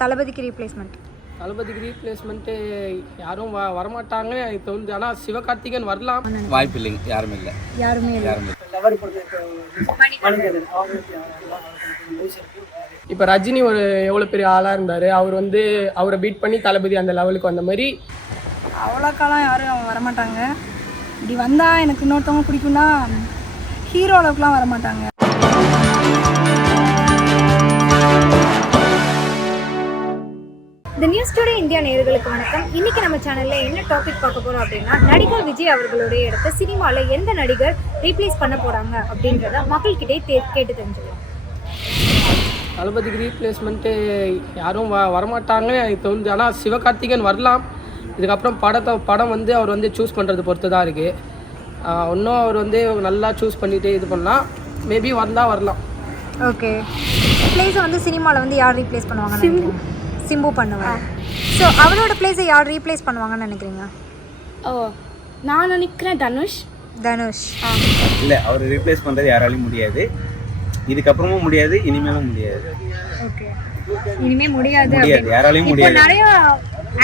தளபதிக்கு ரீப்ளேஸ்மெண்ட் யாரும் வரமாட்டாங்கன்னு எனக்கு தோணுது. ஆனால் சிவகார்த்திகேயன் வரலாம். வாய்ப்பு இல்லைங்க, யாருமே இல்லை. இப்போ ரஜினி ஒரு எவ்வளோ பெரிய ஆளாக இருந்தார், அவர் வந்து அவரை பீட் பண்ணி தளபதி அந்த லெவலுக்கு வந்த மாதிரி அவ்வளோக்காலாம் யாரும் வரமாட்டாங்க. இப்படி வந்தால் எனக்கு இன்னொருத்தவங்க பிடிக்கும்னா ஹீரோ அளவுக்குலாம் வரமாட்டாங்க. இந்த நியூஸ் டுடே இந்தியா நேயர்களுக்கு வணக்கம். இன்னைக்கு நம்ம சேனல்ல என்ன டாபிக் பார்க்க போறோம் அப்படின்னா, நடிகர் விஜய் அவர்களுடைய இடத்த சினிமாவில் எந்த நடிகர் ரீப்ளேஸ் பண்ண போறாங்க அப்படின்றத மக்கள்கிட்டே கேட்டு தெரிஞ்சுக்கலாம். தளபதிக்கு ரீப்ளேஸ்மெண்ட்டு யாரும் வரமாட்டாங்கன்னு எனக்கு தோணுது. ஆனால் சிவகார்த்திகேயன் வரலாம். இதுக்கப்புறம் படம் வந்து அவர் வந்து சூஸ் பண்ணுறது பொறுத்து தான் இருக்குது. இன்னும் அவர் வந்து நல்லா சூஸ் பண்ணிட்டு இது பண்ணலாம். மேபி வந்தால் வரலாம். ஓகே, பிளேஸை வந்து சினிமாவில் வந்து யார் ரீப்ளேஸ் பண்ணுவாங்க? சிம்பு பண்ணுவாங்க. ஸோ அவரோட பிளேஸை யார் ரீப்ளேஸ் பண்ணுவாங்கன்னு நினைக்கிறீங்க? நான் நினைக்கிறேன் தனுஷ். இல்லை, அவர் ரீப்ளேஸ் பண்ணுறது யாராலையும் முடியாது. இதுக்கப்புறமும் முடியாது, இனிமேலும் முடியாது. ஓகே, இனிமே முடியாது, யாராலையும் முடியாது. நிறைய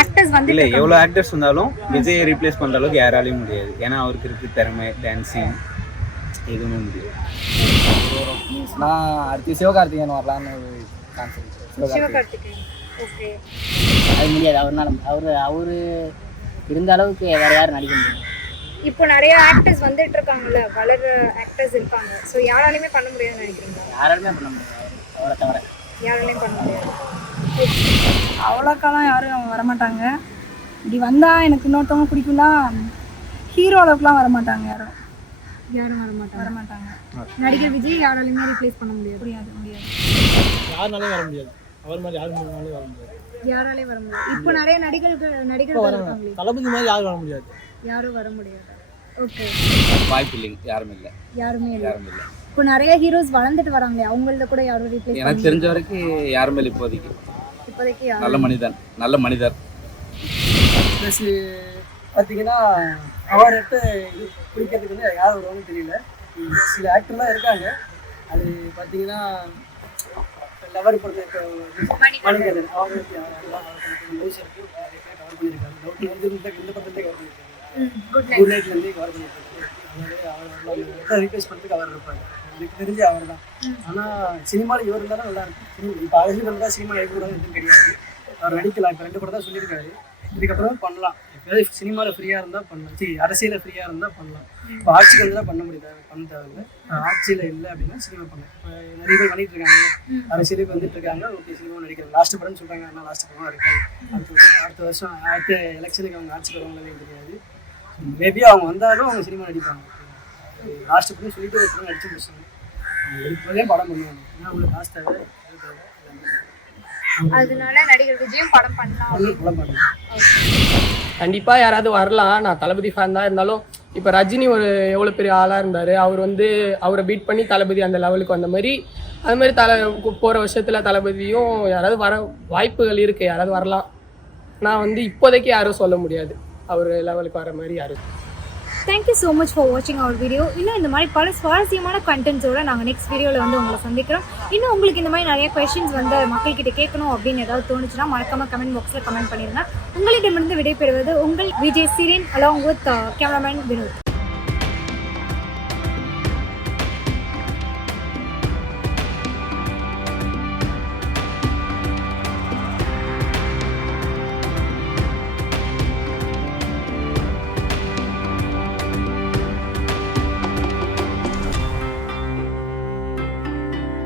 ஆக்டர்ஸ் வந்து இல்லை, எவ்வளோ ஆக்டர்ஸ் வந்தாலும் விஜயை ரீப்ளேஸ் பண்ணுற அளவுக்கு யாராலையும் முடியாது. ஏன்னா அவருக்கு இருக்கு திறமை, டான்ஸிங், எதுவுமே முடியாது. நான் அடுத்து சிவகார்த்திகேயன் வரலான்னு ஒரு கான்செப்ட். சிவகார்த்திகேயன் ஓகே, அது முடியாது. அவரு இருந்த அளவுக்கு வேற யாரும் நடிக்க முடியாது. இப்போ நிறைய ஆக்டர்ஸ் வந்துட்டு இருக்காங்கல்ல, வளர ஆக்டர்ஸ் இருக்காங்க. ஸோ யாராலையுமே பண்ண முடியாதுன்னு நினைக்கிறீங்களா? யாராலுமே பண்ண முடியாது, அவரை தவிர யாராலையும் பண்ண முடியாது. அவ்வளோக்காலாம் யாரும் வரமாட்டாங்க. இப்படி வந்தால் எனக்கு இன்னொருத்தவங்க பிடிக்கும்னா ஹீரோ அளவுக்குலாம் வரமாட்டாங்க. யாரும் வரமாட்டாங்க. நடிகர் விஜய் யாராலையுமே ரீப்ளேஸ் பண்ண முடியாது. யாருனாலையும் வர முடியாது. அவர் மாதிரி யாராலையும் வர முடியாது. இப்போ நிறைய நடிகர்கள் இருக்காங்களே, தளபதி மாதிரி யாரும் வர முடியாது. ஓகே, வாய்ப்பு இல்லைங்க, யாருமே இல்லை. இப்போ நிறைய ஹீரோஸ் வளர்ந்துட்டு வராங்களே, அவங்கள கூட யாரும் ரீப்ளேஸ் எனக்கு தெரிஞ்ச வரைக்கும் யாருமே இல்லை இப்போதைக்கு. நல்ல மனிதர். ப்ளஸ் பார்த்தீங்கன்னா அவர் எடுத்து பிடிக்கிறதுக்கு வந்து யார் வருவாங்கன்னு தெரியல. சில ஆக்டர்லாம் இருக்காங்க. அது பார்த்தீங்கன்னா லவர் படத்தை மணிகண்டன் அவங்க இந்த படத்துலேயே கவர் பண்ணியிருக்காங்க. குட் நைட்லேருந்தே கவர் பண்ணியிருக்காங்க. அவர் ரிக்வெஸ்ட் பண்ணுறதுக்கு அவர் இருப்பாங்க. எனக்கு தெரிஞ்சு அவர் தான். ஆனால் சினிமாவில் இவர் இருந்தாலும் நல்லா இருக்கும். இப்போ அழகு தான் சினிமா நடிக்கக்கூடாது எதுவும் கிடையாது. அவர் நடிக்கலாம். இப்போ 2 படம் தான் சொல்லியிருக்காரு. இதுக்கப்புறம் பண்ணலாம். எப்போயாவது சினிமாவில் ஃப்ரீயாக இருந்தால் பண்ணலாம். அரசியலில் ஃப்ரீயாக இருந்தால் பண்ணலாம். இப்போ ஆட்சிகள் தான் பண்ண தேவையில்லை. ஆட்சியில் இல்லை அப்படின்னா சினிமா பண்ணலாம். நிறைய பேர் பண்ணிட்டு இருக்காங்க, அரசியலுக்கு வந்துட்டு இருக்காங்க. ஓகே, சினிமா நடிக்கிறாங்க. லாஸ்ட் படம்னு சொல்கிறாங்க, ஆனால் லாஸ்ட் படம் இருக்காங்க. அடுத்த வருஷம் அடுத்த எலெக்ஷனுக்கு அவங்க ஆட்சி வருவாங்களே தெரியாது. மேபி அவங்க வந்தாலும் அவங்க சினிமா நடிப்பாங்க. லாஸ்ட் படம் சொல்லிட்டு ஒரு படம் நடிச்சு முடிச்சாங்க. இப்போதே படம் பண்ணுவாங்க. ஏன்னா அவங்களுக்கு லாஸ்ட் தேவை. அதனால நடிகர் விஜயும் படம் பண்ணலாம். கண்டிப்பாக யாராவது வரலாம். நான் தளபதி ஃபேன் தான். இருந்தாலும் இப்போ ரஜினி ஒரு எவ்வளோ பெரிய ஆளாக இருந்தார், அவர் வந்து அவரை பீட் பண்ணி தளபதி அந்த லெவலுக்கு வந்த மாதிரி அது மாதிரி போகிற வருஷத்தில் தளபதியும் யாராவது வர வாய்ப்புகள் இருக்குது. யாராவது வரலாம். நான் வந்து இப்போதைக்கு யாரும் சொல்ல முடியாது அவர் லெவலுக்கு வர மாதிரி யாரும். தேங்க்யூ ஸோ மச் ஃபார் வாட்சிங் அவர் வீடியோ. இன்னும் இந்த மாதிரி பல சுவாரஸ்யமான கண்டென்ட்ஸோடு நாங்கள் நெக்ஸ்ட் வீடியோவில் வந்து உங்களை சந்திக்கிறோம். இன்னும் உங்களுக்கு இந்த மாதிரி நிறைய கொஸ்டின்ஸ் வந்து மக்கள்கிட்ட கேட்கணும் அப்படின்னு ஏதாவது தோணுச்சுன்னா மறக்காமல் கமெண்ட் பாக்ஸில் கமெண்ட் பண்ணிடுங்க. உங்களிடமிருந்து விடைபெறுவது உங்கள் Vijay சிரேன் along with cameraman Vinod.